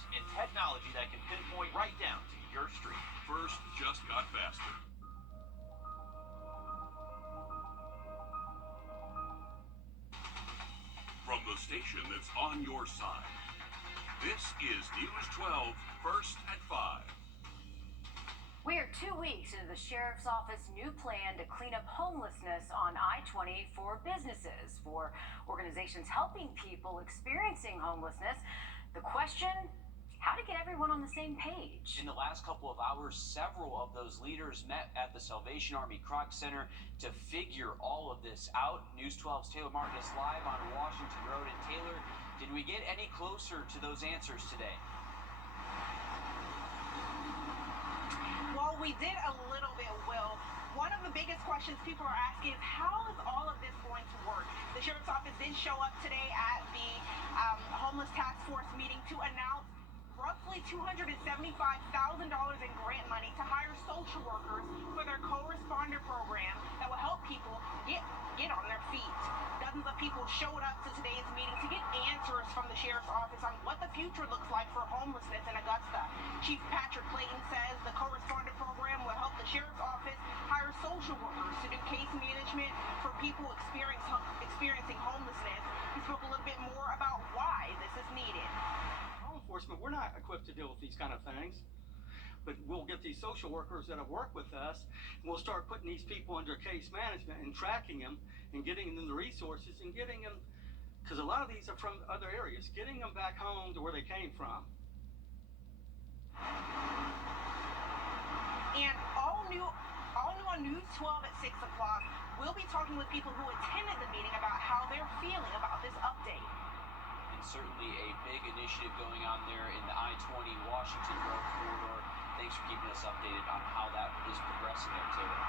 sensors and technology that can pinpoint right down to your street. First just got faster. From the station that's on your side, this is News 12, First at 5. We are 2 weeks into the Sheriff's Office new plan to clean up homelessness on I-20 for businesses, for organizations helping people experiencing homelessness. The question, how to get everyone on the same page. In the last couple of hours, several of those leaders met at the Salvation Army Kroc Center to figure all of this out. News 12's Taylor Martin is live on Washington Road. And Taylor, did we get any closer to those answers today? Well, we did a little bit, Will. One of the biggest questions people are asking is how is all of this going to work? The Sheriff's Office did show up today at the Homeless Task Force meeting to announce roughly $275,000 in grant money to hire social workers for their co-responder program that will help people get on their feet. Dozens of people showed up to today's meeting to get answers from the Sheriff's Office on what the future looks like for homelessness in Augusta. Chief Patrick Clayton says the co-responder program will help the Sheriff's Office hire social workers to do case management for people experiencing homelessness. He spoke a little bit more about why this is needed. Enforcement, we're not equipped to deal with these kind of things, but we'll get these social workers that have worked with us, and we'll start putting these people under case management and tracking them and getting them the resources and getting them, because a lot of these are from other areas, getting them back home to where they came from. And all new on News 12 at 6 o'clock, we'll be talking with people who attended the meeting about how they're feeling about this update. Certainly a big initiative going on there in the I-20 Washington Road corridor. Thanks for keeping us updated on how that is progressing there, Taylor.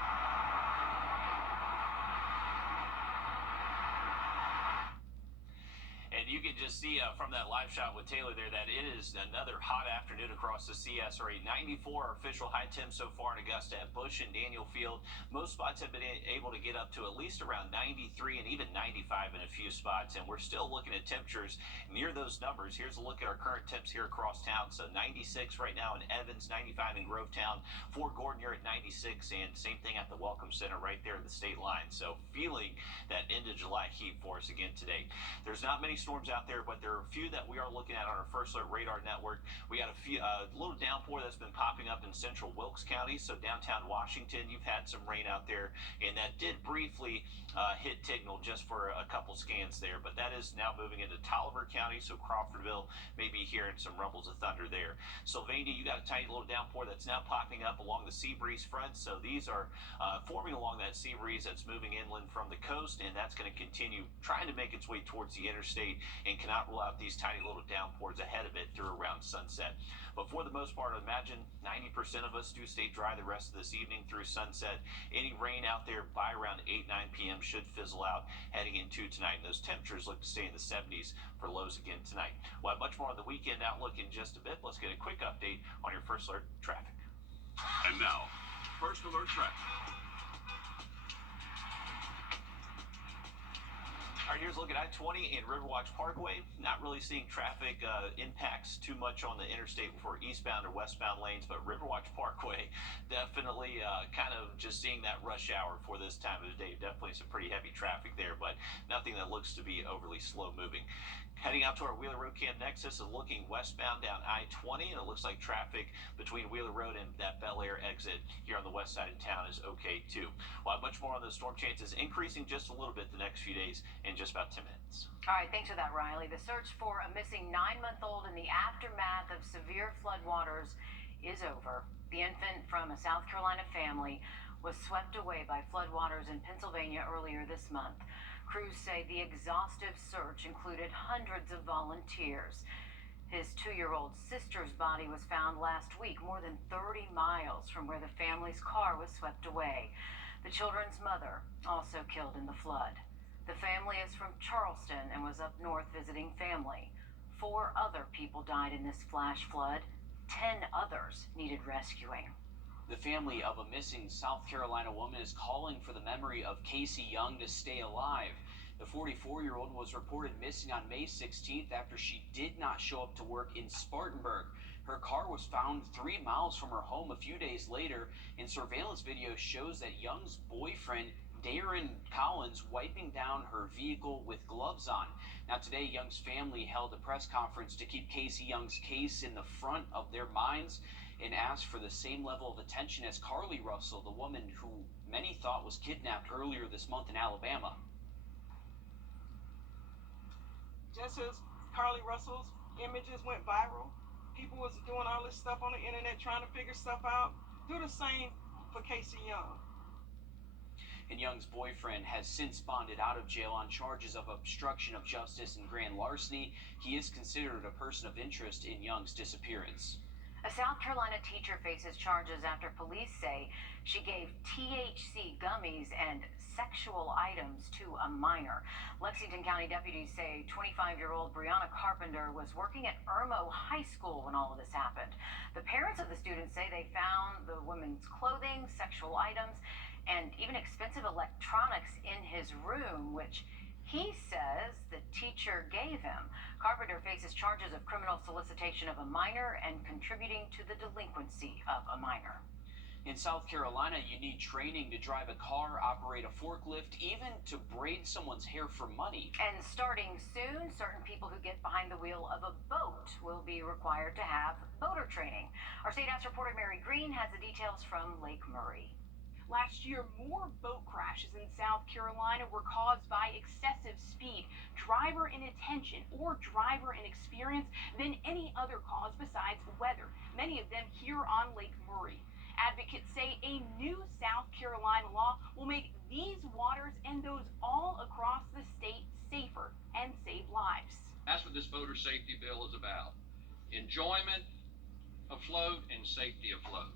And you can just see from that live shot with Taylor there that it is another hot afternoon across the CS. Already 94 official high temps so far in Augusta at Bush and Daniel Field. Most spots have been able to get up to at least around 93 and even 95 in a few spots. And we're still looking at temperatures near those numbers. Here's a look at our current temps here across town. So 96 right now in Evans, 95 in Grovetown, Fort Gordon, you're at 96, and same thing at the Welcome Center right there at the state line. So feeling that end of July heat for us again today. There's not many storms out there, but there are a few that we are looking at on our First Alert radar network. We got a little downpour that's been popping up in central Wilkes County, so downtown Washington, you've had some rain out there, and that did briefly hit Tignal just for a couple scans there, but that is now moving into Tolliver County, so Crawfordville may be hearing some rumbles of thunder there. Sylvania, you got a tiny little downpour that's now popping up along the sea breeze front, so these are forming along that sea breeze that's moving inland from the coast, and that's going to continue trying to make its way towards the interstate and cannot rule out these tiny little downpours ahead of it through around sunset. But for the most part, imagine 90% of us do stay dry the rest of this evening through sunset. Any rain out there by around 8, 9 p.m. should fizzle out heading into tonight. And those temperatures look to stay in the 70s for lows again tonight. We'll have much more on the weekend outlook in just a bit. Let's get a quick update on your First Alert traffic. And now, First Alert traffic. All right, here's a look at I-20 and Riverwatch Parkway. Not really seeing traffic impacts too much on the interstate for eastbound or westbound lanes, but Riverwatch Parkway definitely kind of just seeing that rush hour for this time of the day. Definitely some pretty heavy traffic there, but nothing that looks to be overly slow moving. Heading out to our Wheeler Road Camp Nexus and looking westbound down I-20, and it looks like traffic between Wheeler Road and that Bel Air exit here on the west side of town is okay too. We'll have much more on those storm chances increasing just a little bit the next few days in just about 10 minutes. All right, thanks for that, Riley. The search for a missing 9-month-old in the aftermath of severe floodwaters is over. The infant from a South Carolina family was swept away by floodwaters in Pennsylvania earlier this month. Crews say the exhaustive search included hundreds of volunteers. His 2-year-old sister's body was found last week, more than 30 miles from where the family's car was swept away. The children's mother also killed in the flood. The family is from Charleston and was up north visiting family. 4 other people died in this flash flood. 10 others needed rescuing. The family of a missing South Carolina woman is calling for the memory of Casey Young to stay alive. The 44-year-old was reported missing on May 16th after she did not show up to work in Spartanburg. Her car was found 3 miles from her home a few days later, and surveillance video shows that Young's boyfriend, Darren Collins, wiping down her vehicle with gloves on. Now today, Young's family held a press conference to keep Casey Young's case in the front of their minds and asked for the same level of attention as Carly Russell, the woman who many thought was kidnapped earlier this month in Alabama. Just as Carly Russell's images went viral, people was doing all this stuff on the internet trying to figure stuff out. Do the same for Casey Young. And Young's boyfriend has since bonded out of jail on charges of obstruction of justice and grand larceny. He is considered a person of interest in Young's disappearance. A South Carolina teacher faces charges after police say she gave THC gummies and sexual items to a minor. Lexington County deputies say 25-year-old Brianna Carpenter was working at Irmo High School when all of this happened. The parents of the students say they found the woman's clothing, sexual items, and even expensive electronics in his room, which he says the teacher gave him. Carpenter faces charges of criminal solicitation of a minor and contributing to the delinquency of a minor. In South Carolina, you need training to drive a car, operate a forklift, even to braid someone's hair for money. And starting soon, certain people who get behind the wheel of a boat will be required to have boater training. Our State House reporter Mary Green has the details from Lake Murray. Last year, more boat crashes in South Carolina were caused by excessive speed, driver inattention, or driver inexperience than any other cause besides weather, many of them here on Lake Murray. Advocates say a new South Carolina law will make these waters and those all across the state safer and save lives. That's what this boater safety bill is about. Enjoyment afloat and safety afloat.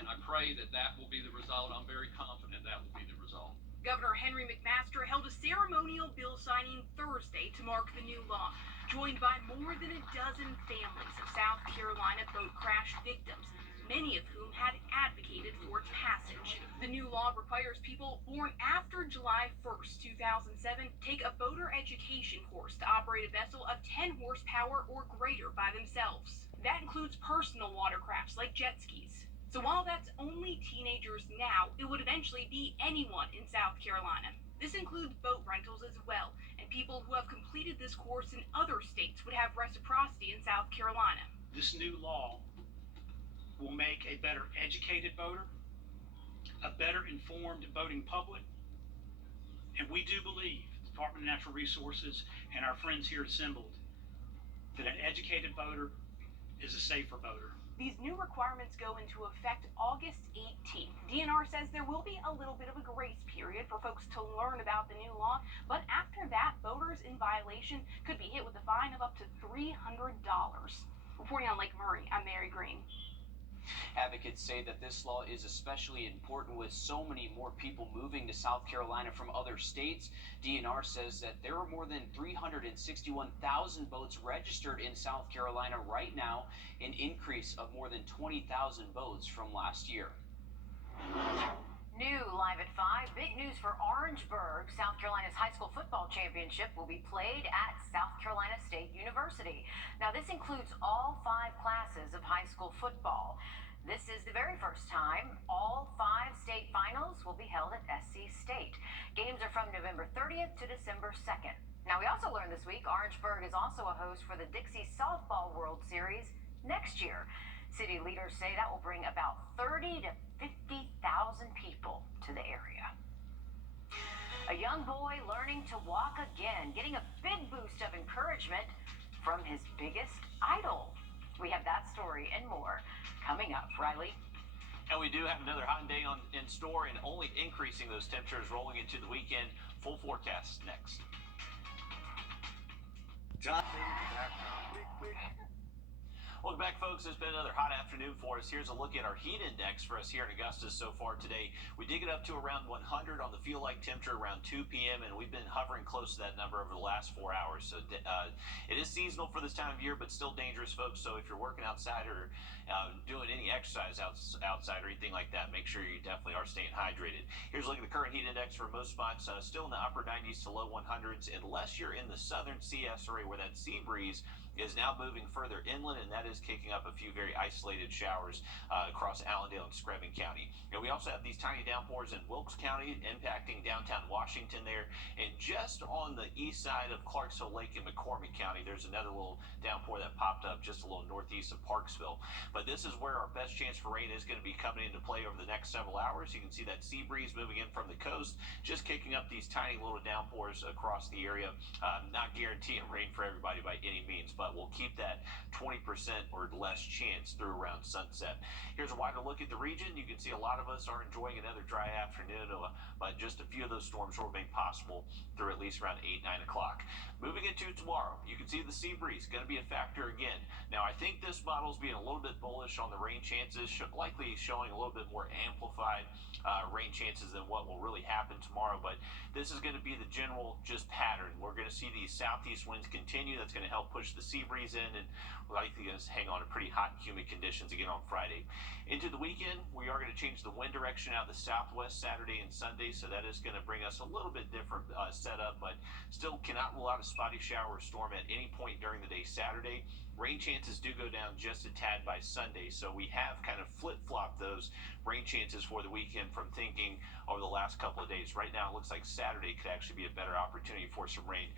And I pray that that will be the result. I'm very confident that will be the result. Governor Henry McMaster held a ceremonial bill signing Thursday to mark the new law, joined by more than a dozen families of South Carolina boat crash victims, many of whom had advocated for its passage. The new law requires people born after July 1st, 2007, take a boater education course to operate a vessel of 10 horsepower or greater by themselves. That includes personal watercrafts like jet skis. So while that's only teenagers now, it would eventually be anyone in South Carolina. This includes boat rentals as well, and people who have completed this course in other states would have reciprocity in South Carolina. This new law will make a better educated boater, a better informed boating public, and we do believe, the Department of Natural Resources and our friends here assembled, that an educated boater is a safer boater. These new requirements go into effect August 18th. DNR says there will be a little bit of a grace period for folks to learn about the new law, but after that, boaters in violation could be hit with a fine of up to $300. Reporting on Lake Murray, I'm Mary Green. Advocates say that this law is especially important with so many more people moving to South Carolina from other states. DNR says that there are more than 361,000 boats registered in South Carolina right now, an increase of more than 20,000 boats from last year. New live at 5, big news for Orangeburg. South Carolina's high school football championship will be played at South Carolina State University. Now, this includes all 5 classes of high school football. This is the very first time all 5 state finals will be held at SC State. Games are from November 30th to December 2nd. Now, we also learned this week Orangeburg is also a host for the Dixie Softball World Series next year. City leaders say that will bring about 30 to 50,000 people to the area. A young boy learning to walk again, getting a big boost of encouragement from his biggest idol. We have that story and more coming up. Riley? And we do have another hot day in store and only increasing those temperatures rolling into the weekend. Full forecast next. Well, Welcome back, folks. It's been another hot afternoon for us. Here's a look at our heat index for us here in Augusta so far today. We did get up to around 100 on the feel-like temperature around 2 p.m., and we've been hovering close to that number over the last 4 hours. So it is seasonal for this time of year, but still dangerous, folks. So if you're working outside or doing any exercise outside or anything like that, make sure you definitely are staying hydrated. Here's a look at the current heat index for most spots, still in the upper 90s to low 100s, unless you're in the southern CS area where that sea breeze is now moving further inland, and that is kicking up a few very isolated showers across Allendale and Screven County. And we also have these tiny downpours in Wilkes County impacting downtown Washington there. And just on the east side of Clarksville Lake in McCormick County, there's another little downpour that popped up just a little northeast of Parksville. But this is where our best chance for rain is going to be coming into play over the next several hours. You can see that sea breeze moving in from the coast, just kicking up these tiny little downpours across the area. Not guaranteeing rain for everybody by any means, but we'll keep that 20% or less chance through around sunset. Here's a wider look at the region. You can see a lot of us are enjoying another dry afternoon, but just a few of those storms will remain possible through at least around 8, 9 o'clock. Moving into tomorrow, you can see the sea breeze going to be a factor again. Now, I think this model's being a little bit bullish on the rain chances, likely showing a little bit more amplified rain chances than what will really happen tomorrow, but this is going to be the general just pattern. We're going to see these southeast winds continue. That's going to help push the sea breeze in, and we're likely going to hang on to pretty hot and humid conditions again on Friday. Into the weekend, we are going to change the wind direction out of the southwest Saturday and Sunday, so that is going to bring us a little bit different setup, but still cannot rule out a spotty shower or storm at any point during the day Saturday. Rain chances do go down just a tad by Sunday, so we have kind of flip-flopped those rain chances for the weekend from thinking over the last couple of days. Right now, it looks like Saturday could actually be a better opportunity for some rain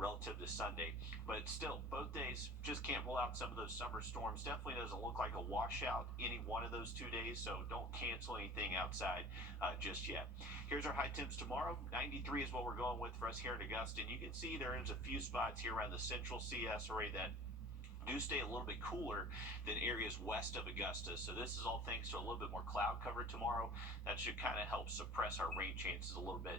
relative to Sunday. But still, both days, just can't rule out some of those summer storms. Definitely doesn't look like a washout any one of those 2 days, so don't cancel anything outside just yet. Here's our high temps tomorrow. 93 is what we're going with for us here in Augusta. And you can see there is a few spots here around the central CS area that do stay a little bit cooler than areas west of Augusta. So this is all thanks to a little bit more cloud cover tomorrow. That should kind of help suppress our rain chances a little bit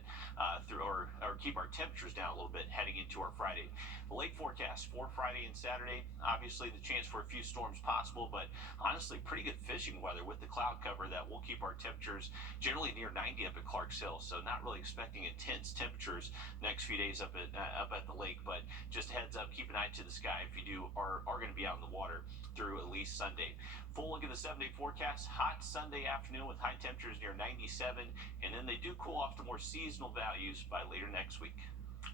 or keep our temperatures down a little bit heading into our Friday. The lake forecast for Friday and Saturday, obviously the chance for a few storms possible, but honestly pretty good fishing weather with the cloud cover that will keep our temperatures generally near 90 up at Clarks Hill. So not really expecting intense temperatures next few days up at the lake, but just a heads up, keep an eye to the sky if you are going to be out in the water through at least Sunday. Full look at the 7-day forecast. Hot Sunday afternoon with high temperatures near 97, and then they do cool off to more seasonal values by later next week.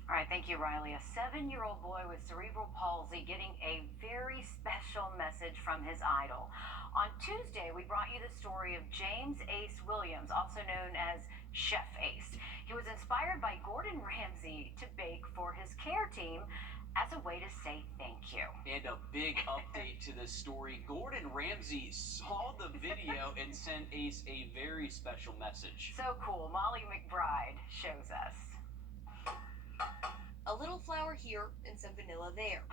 All right, thank you, Riley. A 7-year-old boy with cerebral palsy getting a very special message from his idol. On Tuesday, we brought you the story of James Ace Williams, also known as Chef Ace. He was inspired by Gordon Ramsay to bake for his care team as a way to say thank you. And a big update to this story. Gordon Ramsay saw the video and sent Ace a very special message. So cool. Molly McBride shows us. A little flour here and some vanilla there.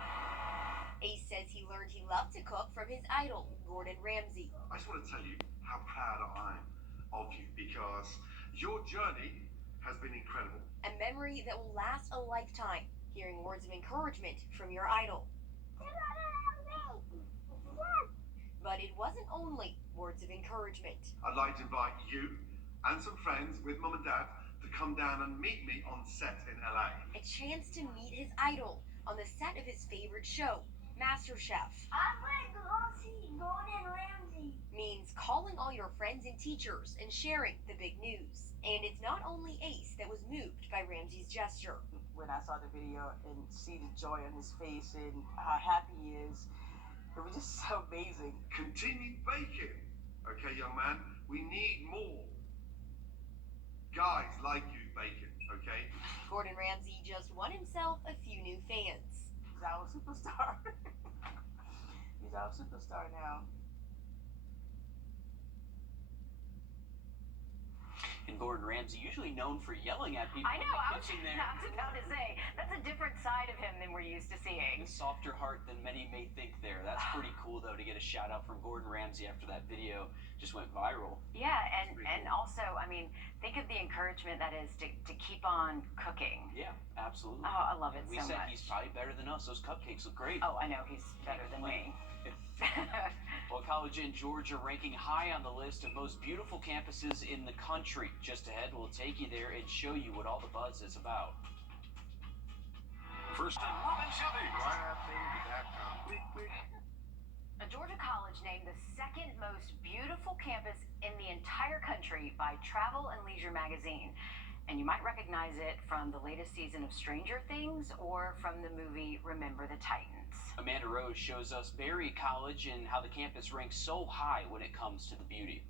Ace says he learned he loved to cook from his idol, Gordon Ramsay. I just want to tell you how proud I am of you because your journey has been incredible. A memory that will last a lifetime. Hearing words of encouragement from your idol. But it wasn't only words of encouragement. I'd like to invite you and some friends with Mum and Dad to come down and meet me on set in LA. A chance to meet his idol on the set of his favorite show, MasterChef. I want to go see Gordon Ramsay. Means calling all your friends and teachers and sharing the big news. And it's not only Ace that was moved by Ramsay's gesture. When I saw the video and see the joy on his face and how happy he is, it was just so amazing. Continue baking, okay, young man? We need more guys like you baking, okay? Gordon Ramsay just won himself a few new fans. He's our superstar. He's our superstar now. And Gordon Ramsay, usually known for yelling at people I know, in the I was kitchen there. about to say, that's a different side of him than we're used to seeing. A softer heart than many may think there. That's pretty cool, though, to get a shout out from Gordon Ramsay after that video just went viral. Yeah, and also, I mean, think of the encouragement that is to keep on cooking. Yeah, absolutely. Oh, I love it We so said much. He's probably better than us. Those cupcakes look great. Oh, I know, he's better than me. college in Georgia ranking high on the list of most beautiful campuses in the country. Just ahead, we'll take you there and show you what all the buzz is about. First and moving city. A Georgia college named the second most beautiful campus in the entire country by Travel and Leisure magazine. And you might recognize it from the latest season of Stranger Things or from the movie Remember the Titans. Amanda Rose shows us Berry College and how the campus ranks so high when it comes to the beauty.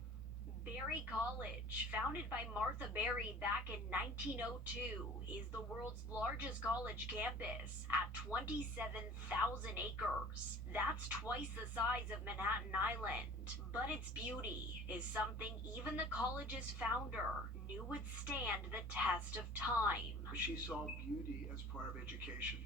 Berry College, founded by Martha Berry back in 1902, is the world's largest college campus at 27,000 acres. That's twice the size of Manhattan Island. But its beauty is something even the college's founder knew would stand the test of time. She saw beauty as part of education,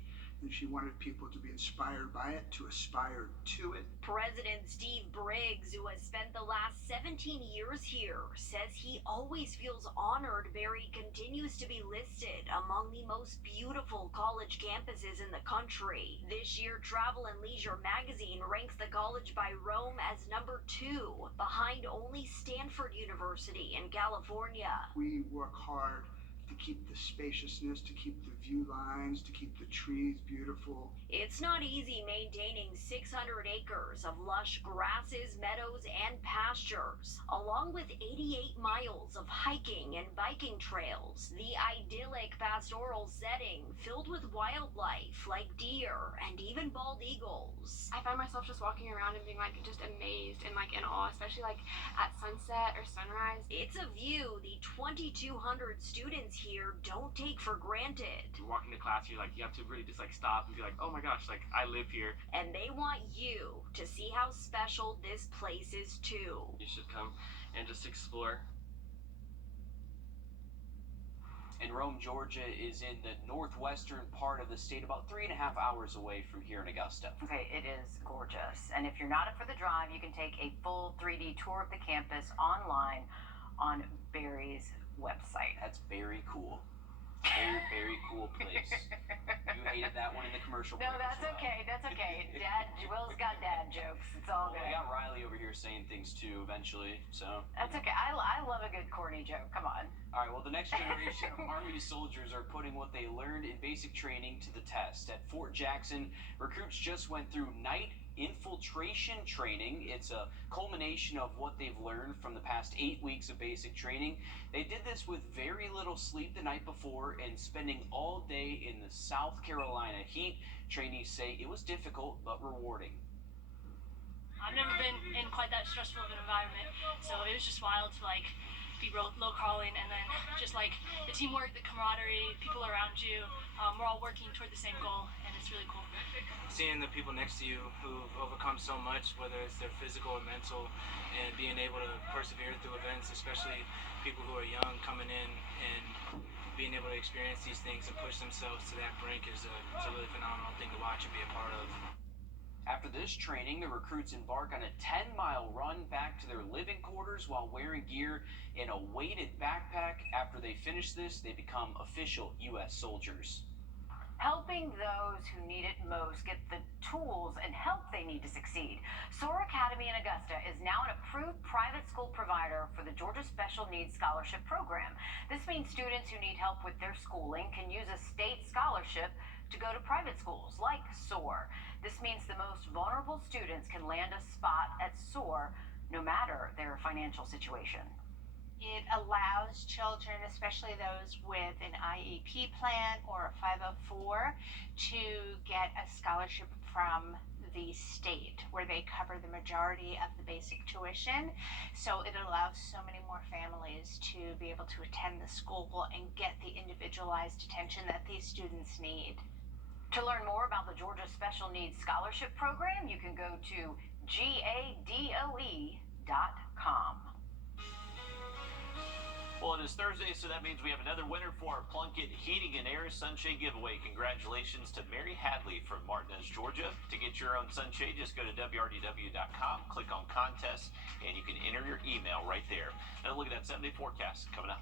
and she wanted people to be inspired by it, to aspire to it. President Steve Briggs, who has spent the last 17 years here, says he always feels honored Berry continues to be listed among the most beautiful college campuses in the country. This year, Travel and Leisure magazine ranks the college by Rome as number 2, behind only Stanford University in California. We work hard to keep the spaciousness, to keep the view lines, to keep the trees beautiful. It's not easy maintaining 600 acres of lush grasses, meadows, and pastures, along with 88 miles of hiking and biking trails. The idyllic pastoral setting filled with wildlife like deer and even bald eagles. I find myself just walking around and being like just amazed and like in awe, especially like at sunset or sunrise. It's a view the 2,200 students here don't take for granted. Walking to class, you have to really just like stop and be like, oh my gosh, like I live here. And they want you to see how special this place is too. You should come and just explore. And Rome, Georgia is in the northwestern part of the state, about 3.5 hours away from here in Augusta. Okay, it is gorgeous. And if you're not up for the drive, you can take a full 3D tour of the campus online on Berry's website. That's very cool. Very, very cool place. You hated that one in the commercial break. No, that's well. okay. That's okay. Will's got dad jokes. It's all good. We got Riley over here saying things too eventually, so. That's okay. I love a good corny joke. Come on. All right, well, the next generation of Army soldiers are putting what they learned in basic training to the test. At Fort Jackson, recruits just went through night infiltration training. It's a culmination of what they've learned from the past 8 weeks of basic training. They did this with very little sleep the night before and spending all day in the South Carolina heat. Trainees say it was difficult but rewarding. I've never been in quite that stressful of an environment, so it was just wild to like be low crawling, and then just like the teamwork, the camaraderie, people around you, we're all working toward the same goal, and it's really cool. Seeing the people next to you who've overcome so much, whether it's their physical or mental, and being able to persevere through events, especially people who are young coming in and being able to experience these things and push themselves to that brink is a really phenomenal thing to watch and be a part of. After this training, the recruits embark on a 10-mile run back to their living quarters while wearing gear in a weighted backpack. After they finish this, they become official U.S. soldiers. Helping those who need it most get the tools and help they need to succeed. SOAR Academy in Augusta is now an approved private school provider for the Georgia Special Needs Scholarship Program. This means students who need help with their schooling can use a state scholarship to go to private schools like SOAR. This means the most vulnerable students can land a spot at SOAR no matter their financial situation. It allows children, especially those with an IEP plan or a 504, to get a scholarship from the state where they cover the majority of the basic tuition. So it allows so many more families to be able to attend the school and get the individualized attention that these students need. To learn more about the Georgia Special Needs Scholarship Program, you can go to GADOE.com. Well, it is Thursday, so that means we have another winner for our Plunkett Heating and Air Sunshade giveaway. Congratulations to Mary Hadley from Martinez, Georgia. To get your own sunshade, just go to WRDW.com, click on contests, and you can enter your email right there. Now look at that 7-day forecast coming up.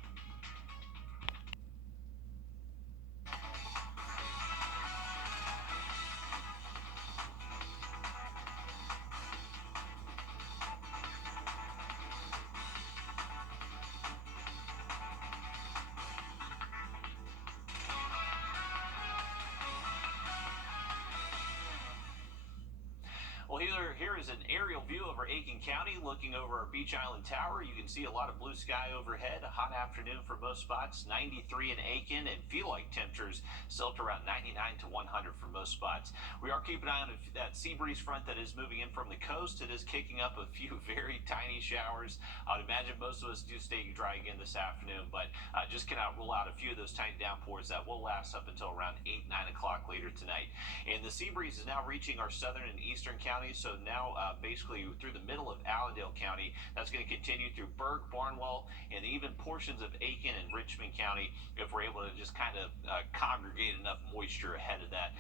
Well, here is an aerial view over Aiken County looking over our Beach Island Tower. You can see a lot of blue sky overhead. A hot afternoon for most spots, 93 in Aiken, and feel like temperatures still at around 99 to 100 for most spots. We are keeping an eye on that sea breeze front that is moving in from the coast. It is kicking up a few very tiny showers. I'd imagine most of us do stay dry again this afternoon, but just cannot rule out a few of those tiny downpours that will last up until around 8, 9 o'clock later tonight. And the sea breeze is now reaching our southern and eastern counties. So now basically through the middle of Allendale County, that's going to continue through Berg, Barnwell, and even portions of Aiken and Richmond County if we're able to just kind of congregate enough moisture ahead of that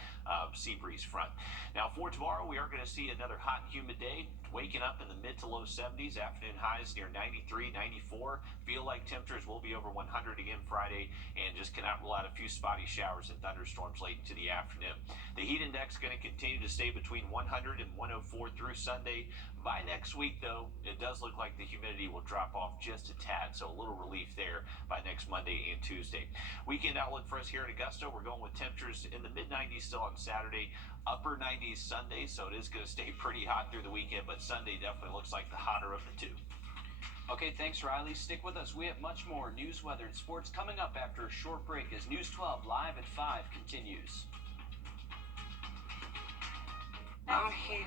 sea breeze front. Now for tomorrow, we are going to see another hot and humid day, waking up in the mid to low 70s, afternoon highs near 93, 94. Feel like temperatures will be over 100 again Friday, and just cannot rule out a few spotty showers and thunderstorms late into the afternoon. The heat index is going to continue to stay between 100 and 104 through Sunday. By next week, though, it does look like the humidity will drop off just a tad, so a little relief there by next Monday and Tuesday. Weekend outlook for us here in Augusta, we're going with temperatures in the mid-90s still on Saturday, upper 90s Sunday, so it is going to stay pretty hot through the weekend, but Sunday definitely looks like the hotter of the two. Okay, thanks, Riley. Stick with us. We have much more news, weather, and sports coming up after a short break as News 12 Live at 5 continues. I'm here.